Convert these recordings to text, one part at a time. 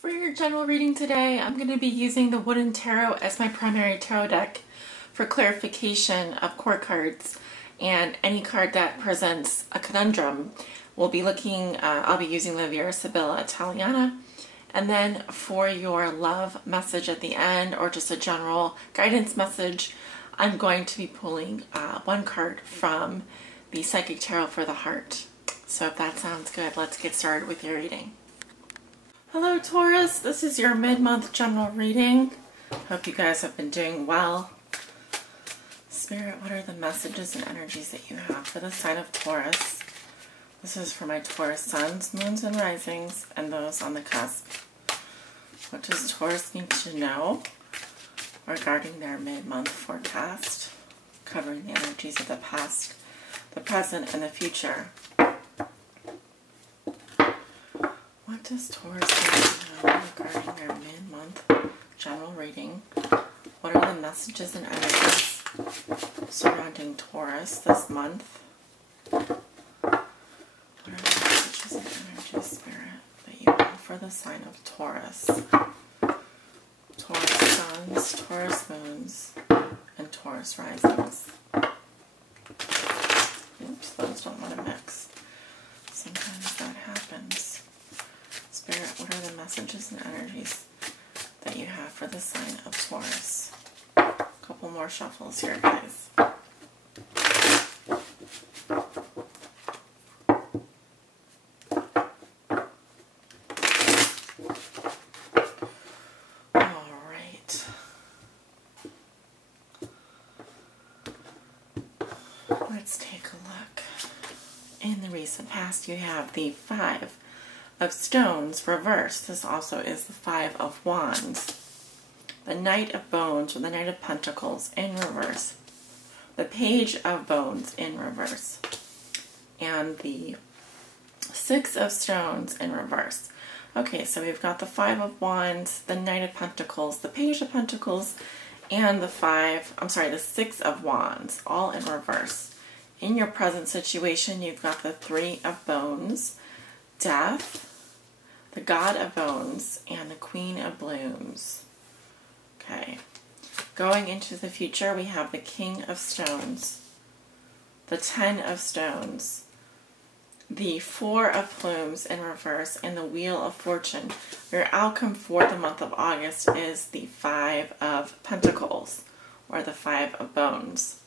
For your general reading today, I'm going to be using the Wooden Tarot as my primary tarot deck for clarification of core cards, and any card that presents a conundrum. I'll be using the Vera Sibilla Italiana. And then for your love message at the end, or just a general guidance message, I'm going to be pulling one card from the Psychic Tarot for the Heart. So if that sounds good, let's get started with your reading. Hello Taurus, this is your mid-month general reading. Hope you guys have been doing well. Spirit, what are the messages and energies that you have for the sign of Taurus? This is for my Taurus suns, moons, and risings, and those on the cusp. What does Taurus need to know regarding their mid-month forecast, covering the energies of the past, the present, and the future? What does Taurus need to know regarding their mid-month general reading? What are the messages and energies surrounding Taurus this month? What are the messages and energies, Spirit, that you have for the sign of Taurus? Taurus suns, Taurus moons, and Taurus risings. Oops, those don't want to mix. Sometimes that happens. Spirit, what are the messages and energies that you have for the sign of Taurus? A couple more shuffles here, guys. Alright. Let's take a look. In the recent past, you have the Five of Stones reversed. This also is the Five of Wands. The Knight of Bones, or the Knight of Pentacles, in reverse. The Page of Bones in reverse. And the Six of Stones in reverse. Okay, so we've got the Five of Wands, the Knight of Pentacles, the Page of Pentacles, and the Six of Wands, all in reverse. In your present situation, you've got the Three of Bones, Death, the God of Bones, and the Queen of Blooms. Okay. Going into the future, we have the King of Stones, the Ten of Stones, the Four of Plumes in reverse, and the Wheel of Fortune. Your outcome for the month of August is the Five of Pentacles, or the Five of Bones.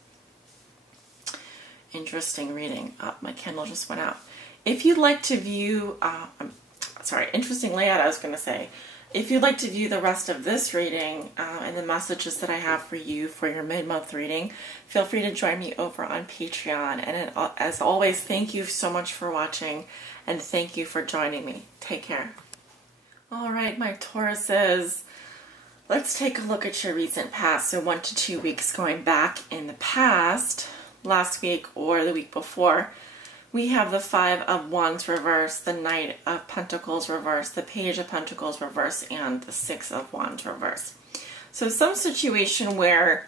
Interesting reading. Oh, my Kindle just went out. If you'd like to view, interesting layout, I was going to say. If you'd like to view the rest of this reading and the messages that I have for you for your mid-month reading, feel free to join me over on Patreon. And as always, thank you so much for watching, and thank you for joining me. Take care. All right, my Tauruses, let's take a look at your recent past. So 1 to 2 weeks going back in the past, last week or the week before. We have the Five of Wands reverse, the Knight of Pentacles reverse, the Page of Pentacles reverse, and the Six of Wands reverse. So some situation where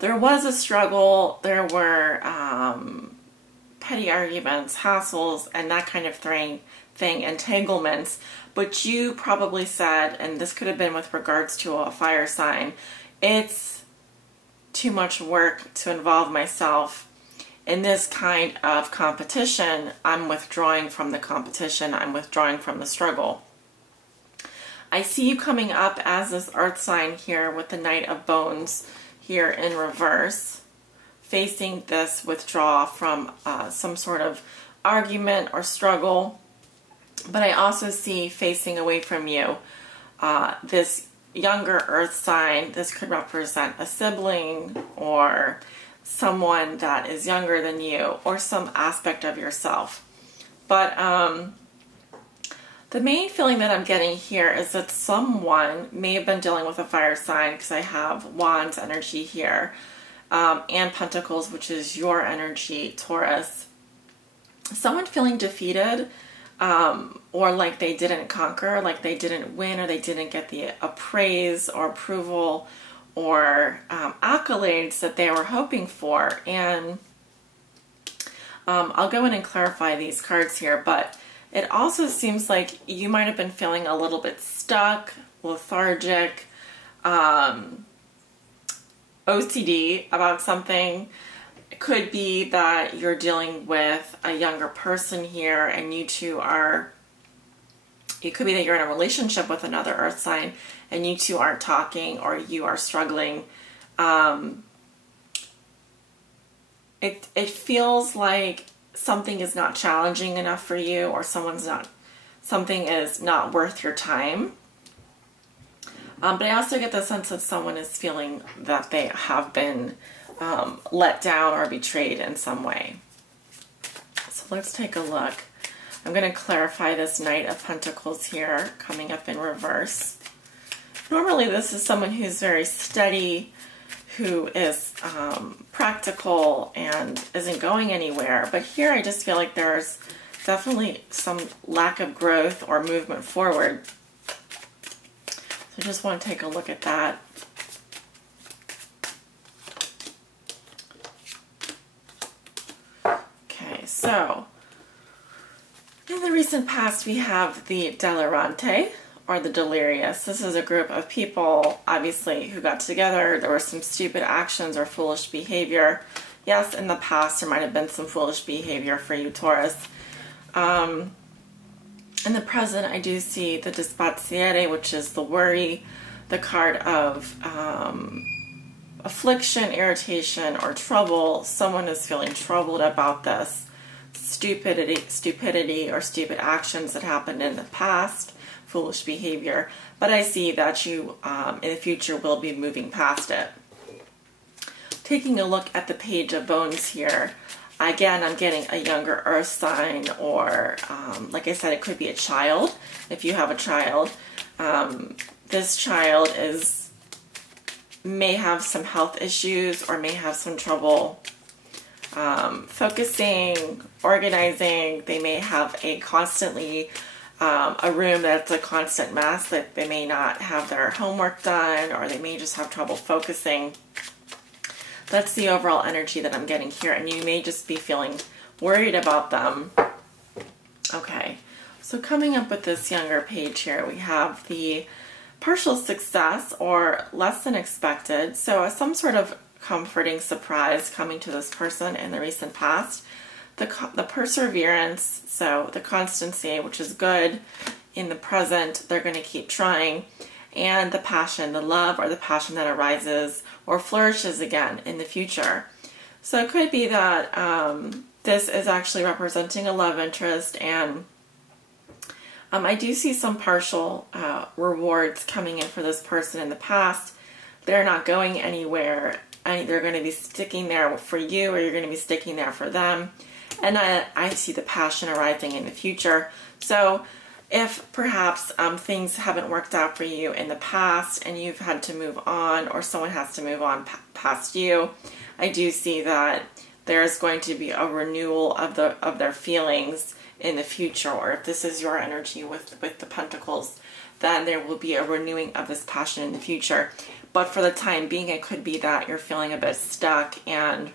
there was a struggle, there were petty arguments, hassles, and that kind of thing, entanglements, but you probably said, and this could have been with regards to a fire sign, it's too much work to involve myself in this kind of competition. I'm withdrawing from the competition. I'm withdrawing from the struggle. I see you coming up as this earth sign here with the Knight of Bones here in reverse, facing this withdrawal from some sort of argument or struggle. But I also see facing away from you this younger earth sign. This could represent a sibling or someone that is younger than you, or some aspect of yourself. But the main feeling that I'm getting here is that someone may have been dealing with a fire sign, because I have Wands energy here, and Pentacles, which is your energy, Taurus. Someone feeling defeated, or like they didn't conquer, like they didn't win, or they didn't get the praise or approval or accolades that they were hoping for. And I'll go in and clarify these cards here, but It also seems like you might have been feeling a little bit stuck, lethargic, OCD about something. It could be that you're dealing with a younger person here and you two are, it could be that you're in a relationship with another earth sign and you two aren't talking or you are struggling. It feels like something is not challenging enough for you, or something is not worth your time. But I also get the sense that someone is feeling that they have been let down or betrayed in some way. So let's take a look. I'm going to clarify this Knight of Pentacles here, coming up in reverse. Normally this is someone who's very steady, who is practical and isn't going anywhere. But here I just feel like there's definitely some lack of growth or movement forward. So I just want to take a look at that. Okay, so in the recent past we have the Delirante, or the delirious. This is a group of people, obviously, who got together. There were some stupid actions or foolish behavior. Yes, in the past there might have been some foolish behavior for you, Taurus. In the present, I do see the Dispaziere, which is the worry, the card of affliction, irritation, or trouble. Someone is feeling troubled about this stupidity or stupid actions that happened in the past, foolish behavior. But I see that you, in the future, will be moving past it. Taking a look at the Page of Bones here, again, I'm getting a younger earth sign, or like I said, it could be a child. If you have a child, this child may have some health issues or may have some trouble focusing, organizing. They may have a room that's a constant mess, that they may not have their homework done, or they may just have trouble focusing. That's the overall energy that I'm getting here, and you may just be feeling worried about them. Okay, so coming up with this younger page here, we have the partial success, or less than expected. So some sort of comforting surprise coming to this person in the recent past. The perseverance, so the constancy, which is good in the present, they're going to keep trying. And the passion, the love or the passion that arises or flourishes again in the future. So it could be that this is actually representing a love interest, and I do see some partial rewards coming in for this person in the past. They're not going anywhere. They're going to be sticking there for you, or you're going to be sticking there for them. And I see the passion arising in the future. So if perhaps things haven't worked out for you in the past and you've had to move on, or someone has to move on past you, I do see that there's going to be a renewal of their feelings in the future. Or if this is your energy with the Pentacles, then there will be a renewing of this passion in the future. But for the time being, it could be that you're feeling a bit stuck and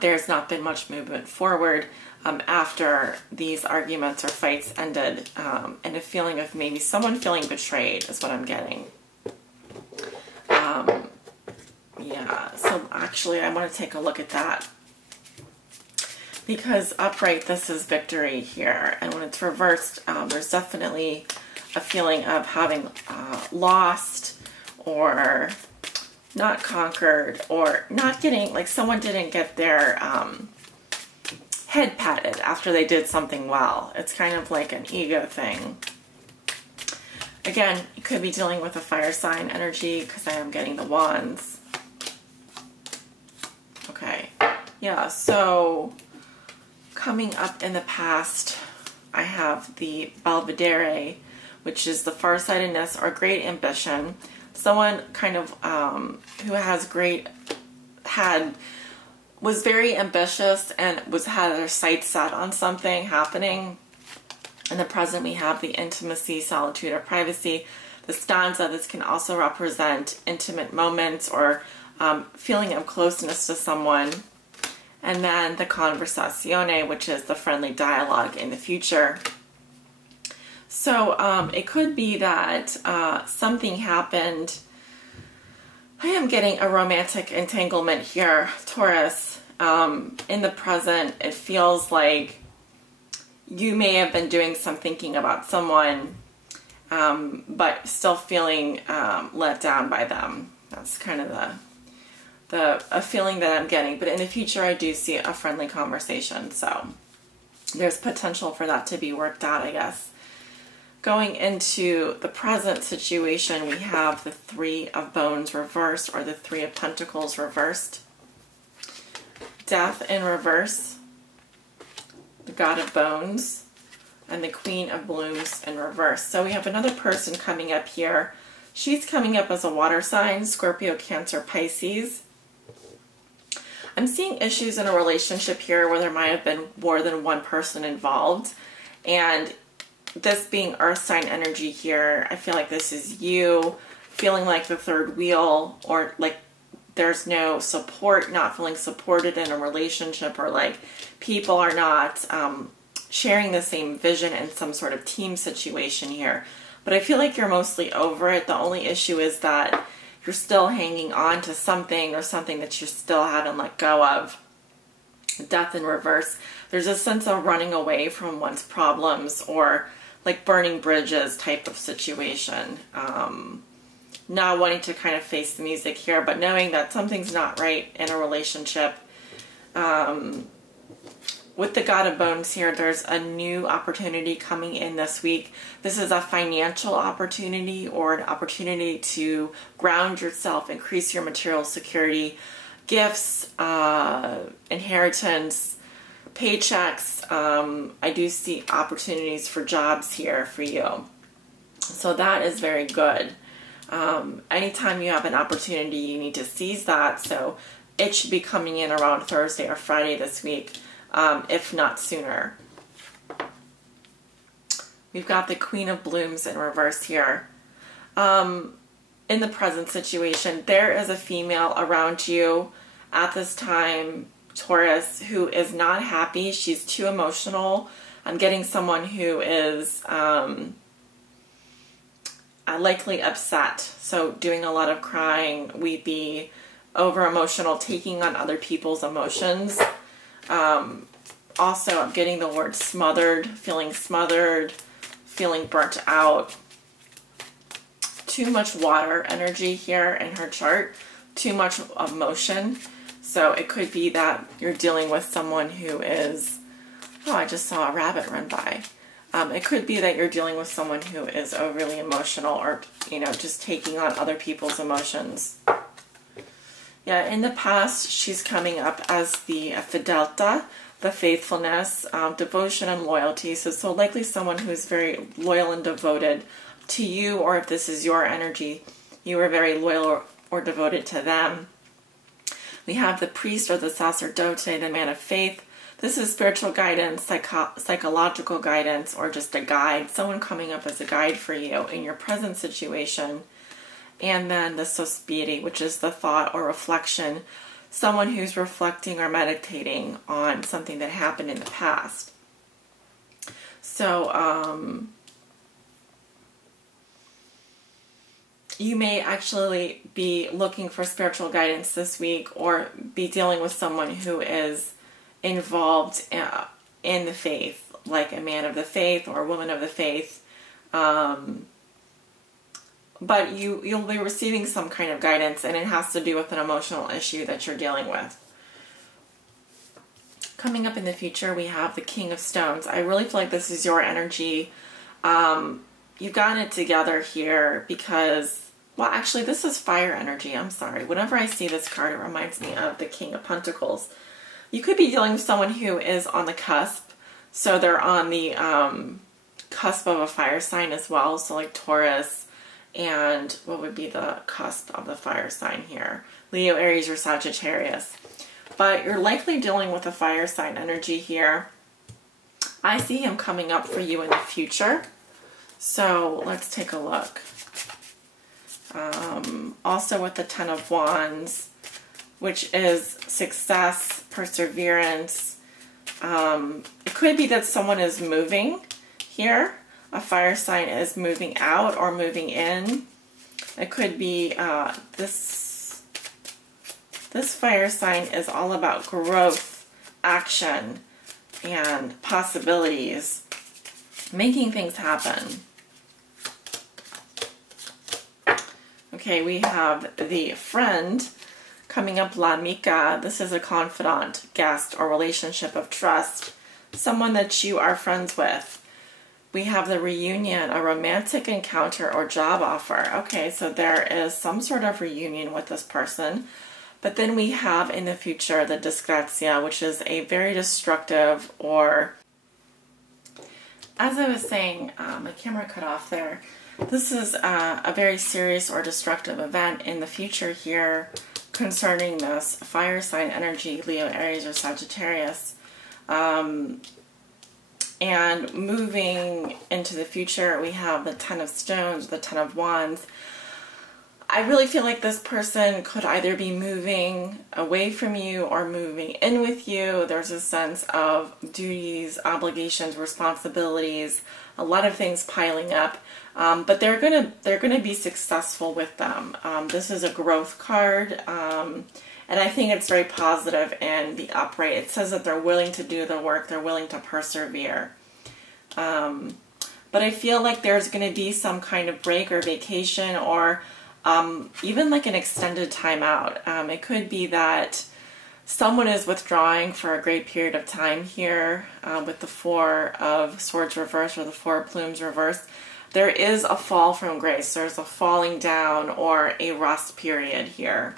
there's not been much movement forward after these arguments or fights ended, and a feeling of maybe someone feeling betrayed is what I'm getting. Yeah, so actually I want to take a look at that, because upright, this is victory here, and when it's reversed, there's definitely a feeling of having lost, or not conquered, or not getting, like someone didn't get their head patted after they did something well. It's kind of like an ego thing. Again, you could be dealing with a fire sign energy, because I am getting the wands. Okay, yeah, so coming up in the past, I have the Belvedere, which is the farsightedness or great ambition. Someone kind of who has was very ambitious and had their sights set on something happening. In the present, we have the intimacy, solitude, or privacy. The stanza, this can also represent intimate moments or feeling of closeness to someone. And then the conversazione, which is the friendly dialogue in the future. So it could be that something happened. I am getting a romantic entanglement here, Taurus. In the present, it feels like you may have been doing some thinking about someone, but still feeling let down by them. That's kind of a feeling that I'm getting. But in the future, I do see a friendly conversation. So there's potential for that to be worked out, I guess. Going into the present situation, we have the Three of Bones reversed, or the Three of Pentacles reversed. Death in reverse. The God of Bones. And the Queen of Blooms in reverse. So we have another person coming up here. She's coming up as a water sign, Scorpio, Cancer, Pisces. I'm seeing issues in a relationship here where there might have been more than one person involved. And this being earth sign energy here, I feel like this is you feeling like the third wheel, or like there's no support, not feeling supported in a relationship, or like people are not sharing the same vision in some sort of team situation here. But I feel like you're mostly over it. The only issue is that you're still hanging on to something, or something that you still haven't let go of. Death in reverse. There's a sense of running away from one's problems, or like burning bridges type of situation. Not wanting to kind of face the music here, but knowing that something's not right in a relationship. With the God of Bones here, there's a new opportunity coming in this week. This is a financial opportunity, or an opportunity to ground yourself, increase your material security, gifts, inheritance, paychecks. I do see opportunities for jobs here for you. So that is very good. Anytime you have an opportunity, you need to seize that. So it should be coming in around Thursday or Friday this week, if not sooner. We've got the Queen of Blooms in reverse here. In the present situation, there is a female around you at this time, Taurus, who is not happy. She's too emotional. I'm getting someone who is likely upset. So doing a lot of crying, weepy, over emotional, taking on other people's emotions. Also, I'm getting the word smothered, feeling burnt out. Too much water energy here in her chart. Too much emotion. So it could be that you're dealing with someone who is, oh, I just saw a rabbit run by. It could be that you're dealing with someone who is overly emotional, or, you know, just taking on other people's emotions. Yeah, in the past, she's coming up as the fidelta, the faithfulness, devotion, and loyalty. So likely someone who is very loyal and devoted to you, or if this is your energy, you are very loyal or devoted to them. We have the priest, or the sacerdote, the man of faith. This is spiritual guidance, psychological guidance, or just a guide. Someone coming up as a guide for you in your present situation. And then the sospiri, which is the thought or reflection. Someone who's reflecting or meditating on something that happened in the past. So, you may actually be looking for spiritual guidance this week, or be dealing with someone who is involved in the faith, like a man of the faith or a woman of the faith. But you'll be receiving some kind of guidance, and it has to do with an emotional issue that you're dealing with. Coming up in the future, we have the King of Stones. I really feel like this is your energy. You've gotten it together here because, well, actually, this is fire energy. I'm sorry. Whenever I see this card, it reminds me of the King of Pentacles. You could be dealing with someone who is on the cusp. So they're on the cusp of a fire sign as well. So like Taurus, and what would be the cusp of the fire sign here? Leo, Aries, or Sagittarius. But you're likely dealing with a fire sign energy here. I see him coming up for you in the future. So let's take a look. Also with the Ten of Wands, which is success, perseverance. It could be that someone is moving here. A fire sign is moving out or moving in. It could be this fire sign is all about growth, action, and possibilities, making things happen. Okay, we have the friend coming up, La Mica. This is a confidant, guest, or relationship of trust, someone that you are friends with. We have the reunion, a romantic encounter or job offer. Okay, so there is some sort of reunion with this person. But then we have in the future the disgrazia, which is a very destructive, or, as I was saying, my camera cut off there. This is a very serious or destructive event in the future here concerning this fire sign energy, Leo, Aries, or Sagittarius. And moving into the future, we have the Ten of Stones, the Ten of Wands. I really feel like this person could either be moving away from you or moving in with you. There's a sense of duties, obligations, responsibilities, a lot of things piling up. But they're gonna be successful with them. This is a growth card, and I think it's very positive in the upright. It says that they're willing to do the work, they're willing to persevere. But I feel like there's going to be some kind of break or vacation, or even like an extended time out. It could be that someone is withdrawing for a great period of time here with the Four of Swords reversed or the Four of Plumes reversed. There is a fall from grace. There's a falling down or a rest period here.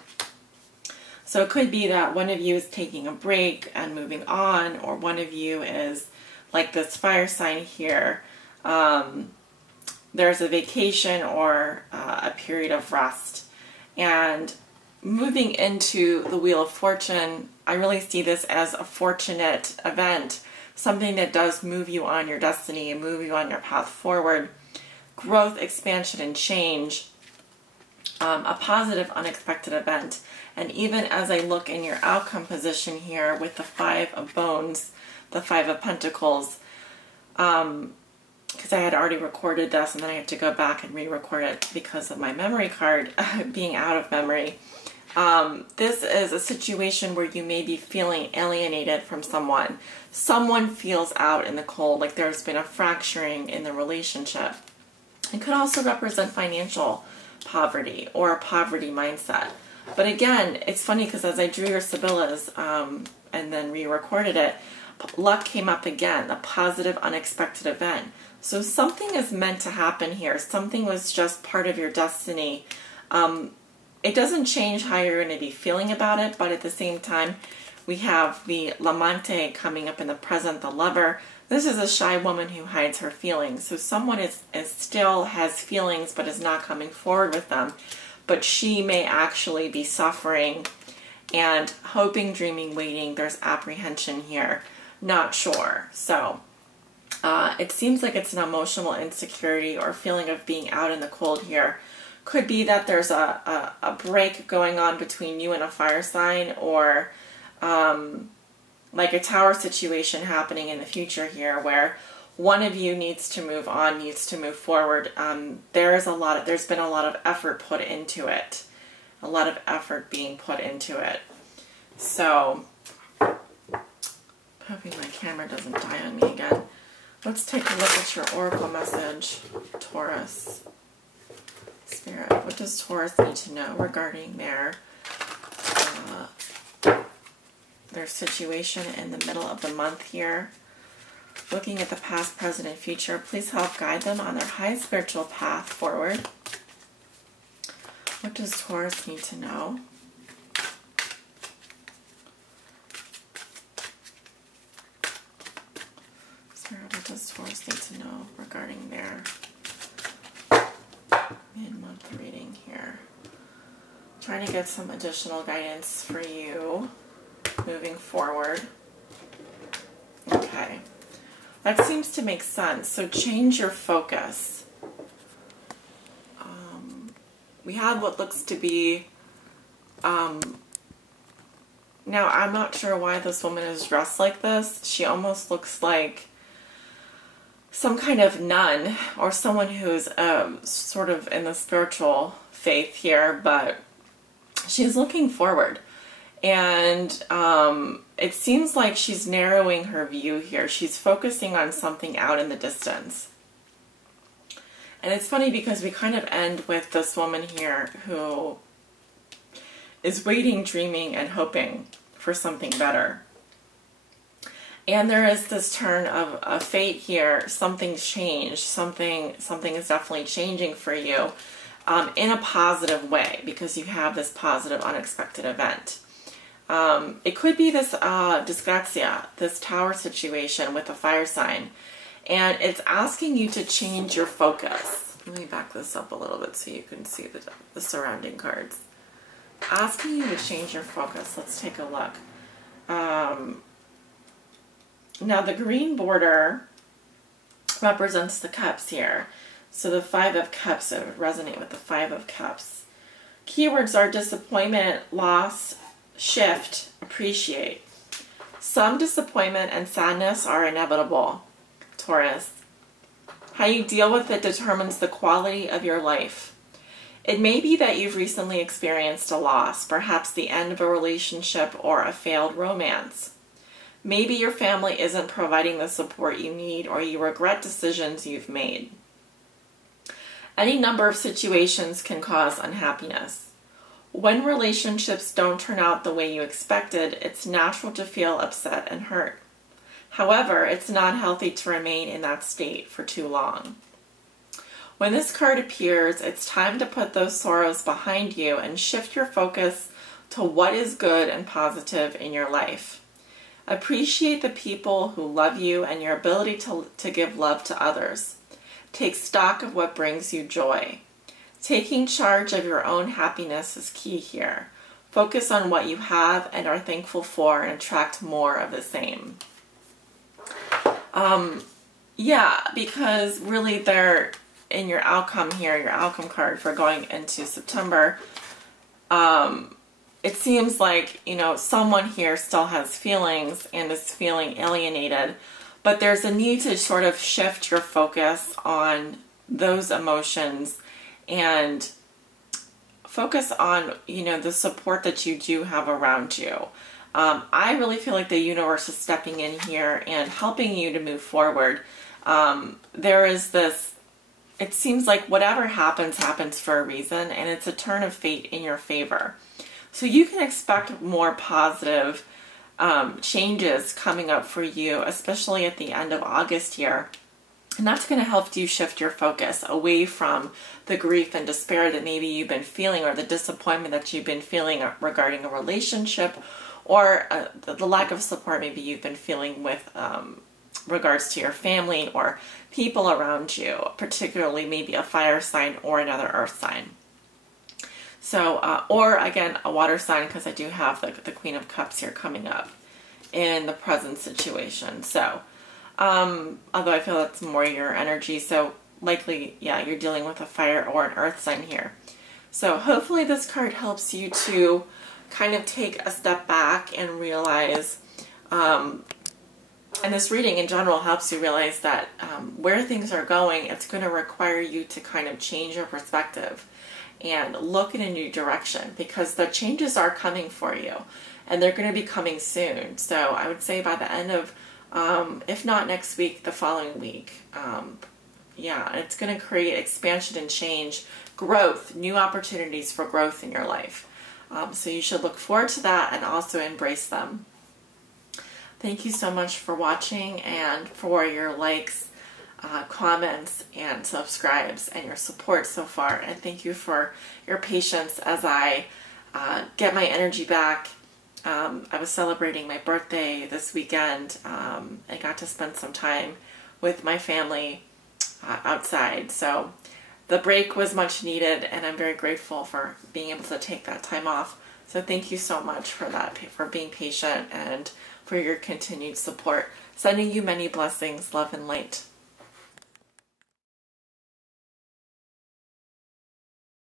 So it could be that one of you is taking a break and moving on, or one of you is like this fire sign here. There's a vacation or a period of rest. And moving into the Wheel of Fortune, I really see this as a fortunate event, something that does move you on your destiny and move you on your path forward. Growth, expansion, and change. A positive, unexpected event. And even as I look in your outcome position here with the Five of Bones, the Five of Pentacles, because I had already recorded this and then I had to go back and re-record it because of my memory card being out of memory. This is a situation where you may be feeling alienated from someone. Someone feels out in the cold, like there's been a fracturing in the relationship. It could also represent financial poverty or a poverty mindset. But again, it's funny because as I drew your Sibyllas and then re-recorded it, luck came up again, a positive, unexpected event. So something is meant to happen here. Something was just part of your destiny. It doesn't change how you're going to be feeling about it, but at the same time, we have the L'Amante coming up in the present, the lover. This is a shy woman who hides her feelings. So someone is still has feelings but is not coming forward with them. But she may actually be suffering and hoping, dreaming, waiting. There's apprehension here. Not sure. So it seems like it's an emotional insecurity or feeling of being out in the cold here. Could be that there's a break going on between you and a fire sign, or like a tower situation happening in the future here where one of you needs to move on, needs to move forward. There's been a lot of effort put into it. A lot of effort being put into it. So, hoping my camera doesn't die on me again. Let's take a look at your oracle message, Taurus. Spirit, what does Taurus need to know regarding their situation in the middle of the month here? Looking at the past, present, and future, please help guide them on their high spiritual path forward. What does Taurus need to know? Spirit, what does Taurus need to know regarding their mid-month reading here? Trying to get some additional guidance for you moving forward. Okay. That seems to make sense. So change your focus. We had what looks to be Now, I'm not sure why this woman is dressed like this. She almost looks like some kind of nun or someone who's sort of in the spiritual faith here, but she's looking forward. And it seems like she's narrowing her view here. She's focusing on something out in the distance. And it's funny because we kind of end with this woman here who is waiting, dreaming, and for something better. And there is this turn of fate here. Something's changed. Something is definitely changing for you in a positive way because you have this positive, unexpected event. It could be this disgrazia, this tower situation with a fire sign. And it's asking you to change your focus. Let me back this up a little bit so you can see the surrounding cards. Asking you to change your focus. Let's take a look. Now the green border represents the cups here. So the Five of Cups, it would resonate with the Five of Cups. Keywords are disappointment, loss, shift, appreciate. Some disappointment and sadness are inevitable, Taurus. How you deal with it determines the quality of your life. It may be that you've recently experienced a loss, perhaps the end of a relationship or a failed romance. Maybe your family isn't providing the support you need, or you regret decisions you've made. Any number of situations can cause unhappiness. When relationships don't turn out the way you expected, it's natural to feel upset and hurt. However, it's not healthy to remain in that state for too long. When this card appears, it's time to put those sorrows behind you and shift your focus to what is good and positive in your life. Appreciate the people who love you and your ability to give love to others. Take stock of what brings you joy. Taking charge of your own happiness is key here. Focus on what you have and are thankful for and attract more of the same. Yeah, because really they're in your outcome here, your outcome card for going into September. It seems like, you know, someone here still has feelings and is feeling alienated, but there's a need to sort of shift your focus on those emotions and focus on, you know, the support that you do have around you. I really feel like the universe is stepping in here and helping you to move forward. There is this, it seems like whatever happens, happens for a reason, and it's a turn of fate in your favor. So you can expect more positive changes coming up for you, especially at the end of August here. And that's going to help you shift your focus away from the grief and despair that maybe you've been feeling, or the disappointment that you've been feeling regarding a relationship, or the lack of support maybe you've been feeling with regards to your family or people around you, particularly maybe a fire sign or another earth sign. So, or again, a water sign, because I do have the Queen of Cups here coming up in the present situation. So, although I feel that's more your energy, so likely, yeah, you're dealing with a fire or an earth sign here. So hopefully this card helps you to kind of take a step back and realize, and this reading in general helps you realize that where things are going, it's going to require you to kind of change your perspective and look in a new direction, because the changes are coming for you and they're going to be coming soon. So I would say by the end of, if not next week, the following week. Yeah, it's going to create expansion and change, growth, new opportunities for growth in your life. So you should look forward to that and also embrace them. Thank you so much for watching and for your likes, comments, and subscribes, and your support so far. And thank you for your patience as I get my energy back. I was celebrating my birthday this weekend. I got to spend some time with my family outside. So the break was much needed, and I'm very grateful for being able to take that time off. So thank you so much for that, for being patient, and for your continued support. Sending you many blessings, love, and light.